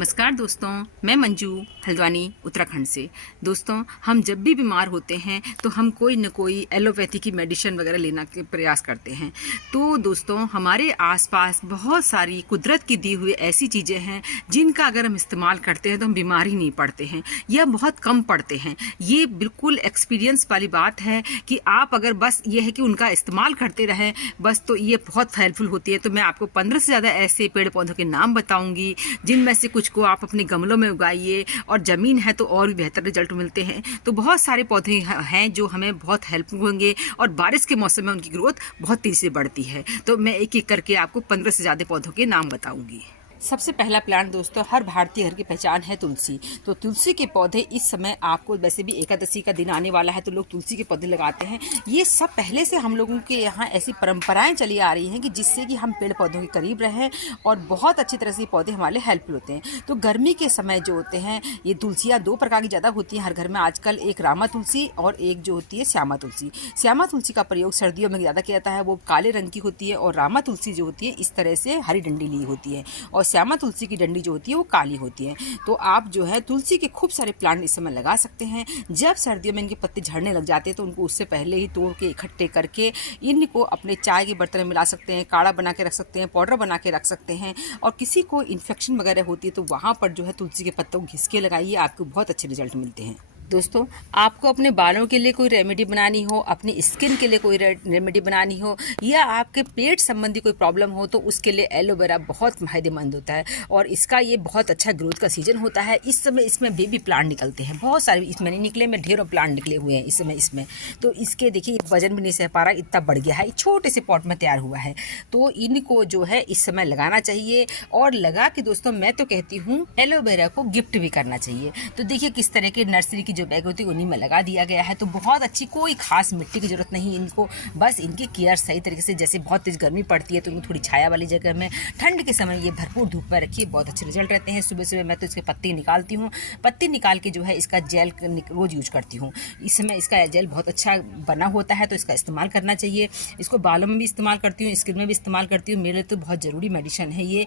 नमस्कार दोस्तों, मैं मंजू हल्द्वानी उत्तराखंड से। दोस्तों, हम जब भी बीमार होते हैं तो हम कोई न कोई एलोपैथी की मेडिसिन वगैरह लेना के प्रयास करते हैं। तो दोस्तों, हमारे आसपास बहुत सारी कुदरत की दी हुई ऐसी चीज़ें हैं जिनका अगर हम इस्तेमाल करते हैं तो हम बीमार ही नहीं पड़ते हैं या बहुत कम पड़ते हैं। ये बिल्कुल एक्सपीरियंस वाली बात है कि आप अगर बस ये है कि उनका इस्तेमाल करते रहें बस, तो ये बहुत हेल्पफुल होती है। तो मैं आपको 15 से ज़्यादा ऐसे पेड़ पौधों के नाम बताऊँगी जिनमें से कुछ को आप अपने गमलों में उगाइए, और ज़मीन है तो और भी बेहतर रिजल्ट मिलते हैं। तो बहुत सारे पौधे हैं जो हमें बहुत हेल्पफुल होंगे, और बारिश के मौसम में उनकी ग्रोथ बहुत तेज़ी से बढ़ती है। तो मैं एक एक करके आपको 15 से ज़्यादा पौधों के नाम बताऊंगी। सबसे पहला प्लांट दोस्तों, हर भारतीय घर की पहचान है तुलसी। तो तुलसी के पौधे इस समय आपको, वैसे भी एकादशी का दिन आने वाला है तो लोग तुलसी के पौधे लगाते हैं। ये सब पहले से हम लोगों के यहाँ ऐसी परंपराएं चली आ रही हैं कि जिससे कि हम पेड़ पौधों के करीब रहें, और बहुत अच्छी तरह से पौधे हमारे लिए हेल्पफुल होते हैं। तो गर्मी के समय जो होते हैं, ये तुलसियाँ 2 प्रकार की ज़्यादा होती हैं हर घर में आजकल, एक रामा तुलसी और एक जो होती है श्यामा तुलसी। श्यामा तुलसी का प्रयोग सर्दियों में ज़्यादा किया जाता है, वो काले रंग की होती है, और रामा तुलसी जो होती है इस तरह से हरी डंडी ली होती है, और श्यामा तुलसी की डंडी जो होती है वो काली होती है। तो आप जो है तुलसी के खूब सारे प्लांट इस समय लगा सकते हैं। जब सर्दियों में इनके पत्ते झड़ने लग जाते हैं तो उनको उससे पहले ही तोड़ के इकट्ठे करके इनको अपने चाय के बर्तन में मिला सकते हैं, काढ़ा बना के रख सकते हैं, पाउडर बना के रख सकते हैं। और किसी को इन्फेक्शन वगैरह होती है तो वहाँ पर जो है तुलसी के पत्तों को घिस के लगाइए, आपको बहुत अच्छे रिजल्ट मिलते हैं। दोस्तों, आपको अपने बालों के लिए कोई रेमेडी बनानी हो, अपनी स्किन के लिए कोई रेमेडी बनानी हो, या आपके पेट संबंधी कोई प्रॉब्लम हो, तो उसके लिए एलोवेरा बहुत फायदेमंद होता है। और इसका ये बहुत अच्छा ग्रोथ का सीजन होता है। इस समय इसमें बेबी प्लांट निकलते हैं, बहुत सारे इसमें नहीं निकले, में ढेरों प्लांट निकले हुए हैं इस समय इसमें। तो इसके देखिए वजन भी नहीं सह पा रहा, इतना बढ़ गया है, छोटे से पॉट में तैयार हुआ है। तो इनको जो है इस समय लगाना चाहिए, और लगा के दोस्तों मैं तो कहती हूँ एलोवेरा को गिफ्ट भी करना चाहिए। तो देखिए किस तरह के नर्सरी की जो बैग होती है उन्हीं में लगा दिया गया है। तो बहुत अच्छी, कोई खास मिट्टी की जरूरत नहीं इनको, बस इनकी केयर सही तरीके से, जैसे बहुत तेज गर्मी पड़ती है तो इनको थोड़ी छाया वाली जगह में, ठंड के समय ये भरपूर धूप में रखिए, बहुत अच्छे रिजल्ट रहते हैं। सुबह सुबह मैं तो इसके पत्ते निकालती हूँ, पत्ते निकाल के जो है इसका जेल रोज यूज करती हूँ। इस समय इसका जेल बहुत अच्छा बना होता है तो इसका इस्तेमाल करना चाहिए। इसको बालों में भी इस्तेमाल करती हूँ, स्किन में भी इस्तेमाल करती हूँ, मेरे लिए तो बहुत ज़रूरी मेडिसिन है ये।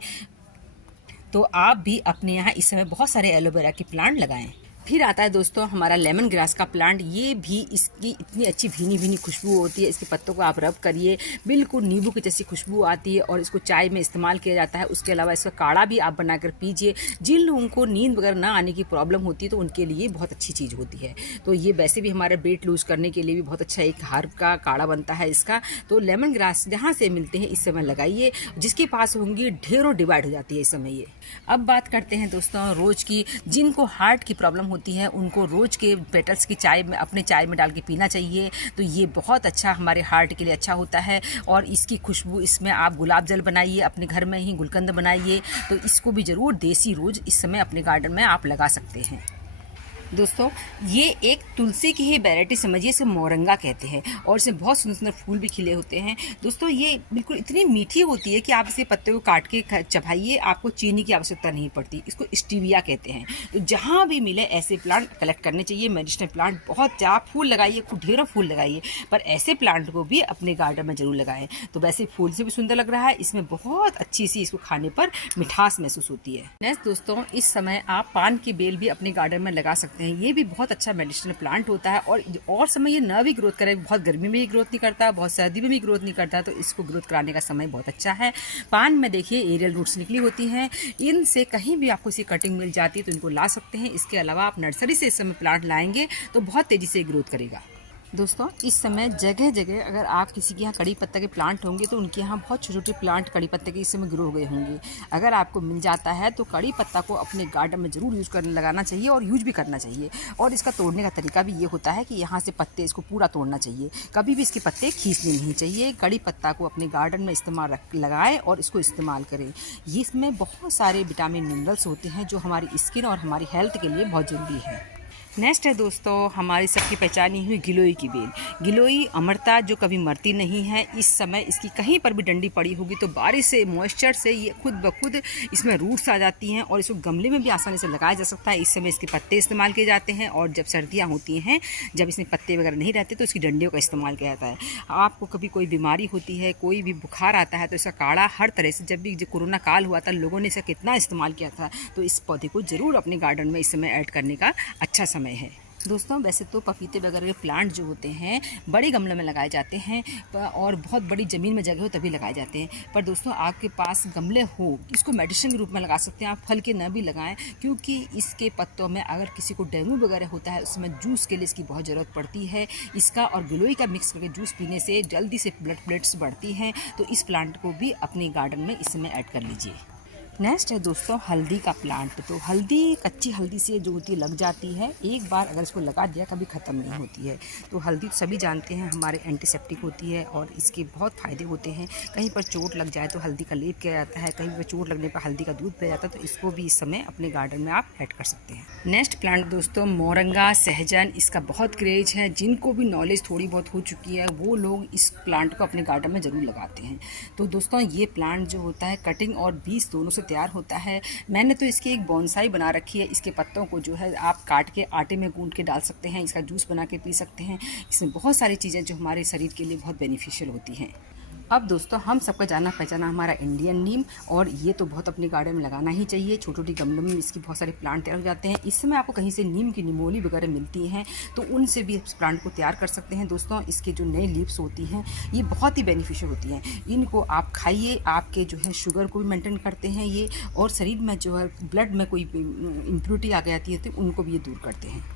तो आप भी अपने यहाँ इस समय बहुत सारे एलोवेरा के प्लांट लगाएं। फिर आता है दोस्तों हमारा लेमन ग्रास का प्लांट। ये भी, इसकी इतनी अच्छी भीनी भीनी खुशबू होती है, इसके पत्तों को आप रब करिए, बिल्कुल नींबू की जैसी खुशबू आती है, और इसको चाय में इस्तेमाल किया जाता है। उसके अलावा इसका काढ़ा भी आप बनाकर पीजिए। जिन लोगों को नींद वगैरह ना आने की प्रॉब्लम होती है तो उनके लिए बहुत अच्छी चीज़ होती है। तो ये वैसे भी हमारे वेट लूज करने के लिए भी बहुत अच्छा एक हर्ब का काढ़ा बनता है इसका। तो लेमन ग्रास जहाँ से मिलते हैं इस समय लगाइए, जिसके पास होंगी ढेरों डिवाइड हो जाती है इस समय ये। अब बात करते हैं दोस्तों रोज की। जिनको हार्ट की प्रॉब्लम होती है उनको रोज के पेटल्स की चाय में, अपने चाय में डाल के पीना चाहिए। तो ये बहुत अच्छा हमारे हार्ट के लिए अच्छा होता है। और इसकी खुशबू, इसमें आप गुलाब जल बनाइए, अपने घर में ही गुलकंद बनाइए। तो इसको भी ज़रूर देसी रोज इस समय अपने गार्डन में आप लगा सकते हैं। दोस्तों, ये एक तुलसी की ही वैरायटी समझिए, इसे मोरंगा कहते हैं, और इसमें बहुत सुंदर सुंदर फूल भी खिले होते हैं। दोस्तों, ये बिल्कुल इतनी मीठी होती है कि आप इसे पत्ते को काट के चबाइए, आपको चीनी की आवश्यकता नहीं पड़ती। इसको स्टीविया कहते हैं। तो जहाँ भी मिले ऐसे प्लांट कलेक्ट करने चाहिए। मेडिसिनल प्लांट बहुत ज़्यादा, फूल लगाइए, खूब ढेरों फूल लगाइए, पर ऐसे प्लांट को भी अपने गार्डन में जरूर लगाएं। तो वैसे फूल से भी सुंदर लग रहा है, इसमें बहुत अच्छी सी इसको खाने पर मिठास महसूस होती है। नेक्स्ट दोस्तों, इस समय आप पान की बेल भी अपने गार्डन में लगा सकते हैं। ये भी बहुत अच्छा मेडिसिनल प्लांट होता है, और समय ये न भी ग्रोथ करे, बहुत गर्मी में भी ग्रोथ नहीं करता, बहुत सर्दी में भी ग्रोथ नहीं करता, तो इसको ग्रोथ कराने का समय बहुत अच्छा है। पान में देखिए एरियल रूट्स निकली होती हैं, इनसे कहीं भी आपको इसी कटिंग मिल जाती है तो इनको ला सकते हैं। इसके अलावा आप नर्सरी से इस समय प्लांट लाएंगे तो बहुत तेज़ी से ग्रोथ करेगा। दोस्तों, इस समय जगह जगह अगर आप किसी के यहाँ कड़ी पत्ता के प्लांट होंगे तो उनके यहाँ बहुत छोटे छोटे प्लांट कड़ी पत्ते के इस समय ग्रो हो गए होंगे। अगर आपको मिल जाता है तो कड़ी पत्ता को अपने गार्डन में ज़रूर लगाना चाहिए, और यूज भी करना चाहिए। और इसका तोड़ने का तरीका भी ये होता है कि यहाँ से पत्ते, इसको पूरा तोड़ना चाहिए, कभी भी इसके पत्ते खींचने नहीं चाहिए। कड़ी पत्ता को अपने गार्डन में लगाएं और इसको इस्तेमाल करें। इसमें बहुत सारे विटामिन मिनरल्स होते हैं जो हमारी स्किन और हमारी हेल्थ के लिए बहुत ज़रूरी है। नेक्स्ट है दोस्तों हमारी सबकी पहचानी हुई गिलोई की बेल। गिलोई अमरता जो कभी मरती नहीं है। इस समय इसकी कहीं पर भी डंडी पड़ी होगी तो बारिश से मॉइस्चर से ये खुद ब खुद इसमें रूट्स आ जाती हैं और इसको गमले में भी आसानी से लगाया जा सकता है। इस समय इसके पत्ते इस्तेमाल किए जाते हैं और जब सर्दियाँ होती हैं, जब इसमें पत्ते वगैरह नहीं रहते तो इसकी डंडियों का इस्तेमाल किया जाता है। आपको कभी कोई बीमारी होती है, कोई भी बुखार आता है तो इसका काढ़ा हर तरह से, जब भी कोरोना काल हुआ था लोगों ने इसका कितना इस्तेमाल किया था, तो इस पौधे को ज़रूर अपने गार्डन में इस समय ऐड करने का अच्छा समय है। दोस्तों वैसे तो पपीते वगैरह के प्लांट जो होते हैं बड़े गमलों में लगाए जाते हैं और बहुत बड़ी ज़मीन में जगह हो तभी लगाए जाते हैं। पर दोस्तों आपके पास गमले हो, इसको मेडिसिन के रूप में लगा सकते हैं आप, फल के न भी लगाएं, क्योंकि इसके पत्तों में अगर किसी को डेंगू वगैरह होता है उसमें जूस के लिए इसकी बहुत ज़रूरत पड़ती है। इसका और गिलोई का मिक्स करके जूस पीने से जल्दी से ब्लड प्लेट्स बढ़ती हैं। तो इस प्लांट को भी अपने गार्डन में इस समय ऐड कर लीजिए। नेक्स्ट है दोस्तों हल्दी का प्लांट। तो हल्दी कच्ची हल्दी से जो होती है लग जाती है, एक बार अगर इसको लगा दिया कभी ख़त्म नहीं होती है। तो हल्दी सभी जानते हैं हमारे एंटीसेप्टिक होती है और इसके बहुत फ़ायदे होते हैं। कहीं पर चोट लग जाए तो हल्दी का लेप किया जाता है, कहीं पर चोट लगने पर हल्दी का दूध पिया जाता है। तो इसको भी इस समय अपने गार्डन में आप ऐड कर सकते हैं। नेक्स्ट प्लांट दोस्तों मोरंगा सहजन, इसका बहुत क्रेज है। जिनको भी नॉलेज थोड़ी बहुत हो चुकी है वो लोग इस प्लांट को अपने गार्डन में ज़रूर लगाते हैं। तो दोस्तों ये प्लांट जो होता है कटिंग और बीज दोनों से तैयार होता है। मैंने तो इसकी एक बोनसाई बना रखी है। इसके पत्तों को जो है आप काट के आटे में गूंद के डाल सकते हैं, इसका जूस बना के पी सकते हैं। इसमें बहुत सारी चीज़ें जो हमारे शरीर के लिए बहुत बेनिफिशियल होती हैं। अब दोस्तों हम सबका जाना पहचाना हमारा इंडियन नीम, और ये तो बहुत अपने गार्डन में लगाना ही चाहिए। छोटी छोटी गमलों में इसकी बहुत सारे प्लांट तैयार हो जाते हैं। इस समय आपको कहीं से नीम की निमोली वगैरह मिलती हैं तो उनसे भी इस प्लांट को तैयार कर सकते हैं। दोस्तों इसके जो नए लीव्स होती हैं ये बहुत ही बेनिफिशियल होती हैं। इनको आप खाइए, आपके जो है शुगर को भी मेंटेन करते हैं ये, और शरीर में जो है ब्लड में कोई इम्प्योरिटी आ जाती है तो उनको भी ये दूर करते हैं।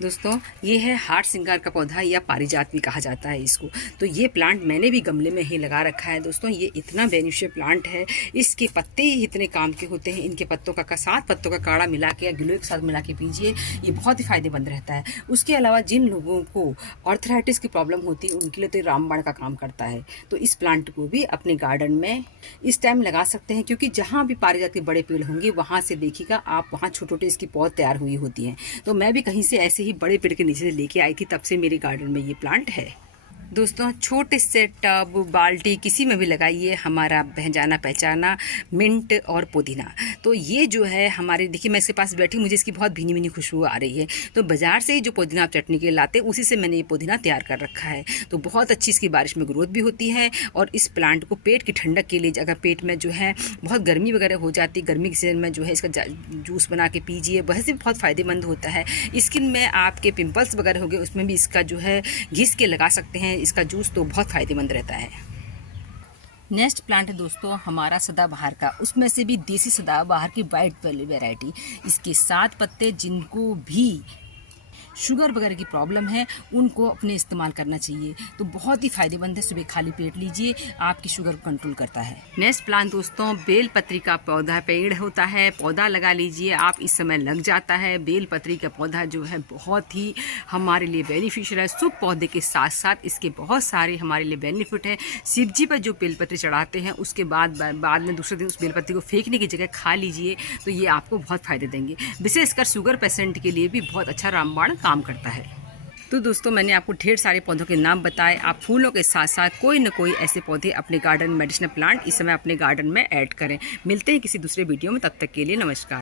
दोस्तों ये है हार्ट श्रृंगार का पौधा या पारिजात भी कहा जाता है इसको। तो ये प्लांट मैंने भी गमले में ही लगा रखा है। दोस्तों ये इतना बेनिफिशियल प्लांट है, इसके पत्ते ही इतने काम के होते हैं। इनके पत्तों का 7 पत्तों का काढ़ा मिला के या गिलोय के साथ मिला के पीजिए, ये बहुत ही फायदेमंद रहता है। उसके अलावा जिन लोगों को आर्थराइटिस की प्रॉब्लम होती है उनके लिए तो रामबाण का काम करता है। तो इस प्लांट को भी अपने गार्डन में इस टाइम लगा सकते हैं, क्योंकि जहाँ भी पारिजात के बड़े पेड़ होंगे वहाँ से देखिएगा आप, वहाँ छोटे छोटे इसकी पौध तैयार हुई होती हैं। तो मैं भी कहीं से ऐसे ही बड़े पेड़ के नीचे से लेके आई थी, तब से मेरे गार्डन में ये प्लांट है। दोस्तों छोटे से टब बाल्टी किसी में भी लगाइए, हमारा जाना पहचाना मिंट और पुदीना। तो ये जो है हमारे, देखिए मैं इसके पास बैठी, मुझे इसकी बहुत भीनी भीनी खुशबू आ रही है। तो बाज़ार से ही जो पुदीना आप चटनी के लिए लाते उसी से मैंने ये पुदीना तैयार कर रखा है। तो बहुत अच्छी इसकी बारिश में ग्रोथ भी होती है। और इस प्लांट को पेट की ठंडक के लिए, अगर पेट में जो है बहुत गर्मी वगैरह हो जाती, गर्मी के सीजन में जो है इसका जूस बना के पीजिए, वैसे भी बहुत फ़ायदेमंद होता है। स्किन में आपके पिंपल्स वगैरह हो गए उसमें भी इसका जो है घिस के लगा सकते हैं, इसका जूस तो बहुत फ़ायदेमंद रहता है। नेक्स्ट प्लांट है दोस्तों हमारा सदाबहार का, उसमें से भी देसी सदाबहार की वाइट वैरायटी। इसके 7 पत्ते, जिनको भी शुगर वगैरह की प्रॉब्लम है उनको अपने इस्तेमाल करना चाहिए। तो बहुत ही फायदेमंद है, सुबह खाली पेट लीजिए, आपकी शुगर को कंट्रोल करता है। नेक्स्ट प्लांट दोस्तों बेलपत्री का पौधा, पेड़ होता है, पौधा लगा लीजिए आप, इस समय लग जाता है। बेलपत्री का पौधा जो है बहुत ही हमारे लिए बेनिफिशियल है। शुभ पौधे के साथ साथ इसके बहुत सारे हमारे लिए बेनिफिट है। शिव जी पर जो बेलपत्री चढ़ाते हैं उसके बाद में दूसरे दिन उस बेलपत्री को फेंकने की जगह खा लीजिए, तो ये आपको बहुत फ़ायदे देंगे। विशेषकर शुगर पेशेंट के लिए भी बहुत अच्छा रामबाण काम करता है। तो दोस्तों मैंने आपको ढेर सारे पौधों के नाम बताए। आप फूलों के साथ साथ कोई न कोई ऐसे पौधे अपने गार्डन, मेडिसिनल प्लांट इस समय अपने गार्डन में ऐड करें। मिलते हैं किसी दूसरे वीडियो में, तब तक के लिए नमस्कार।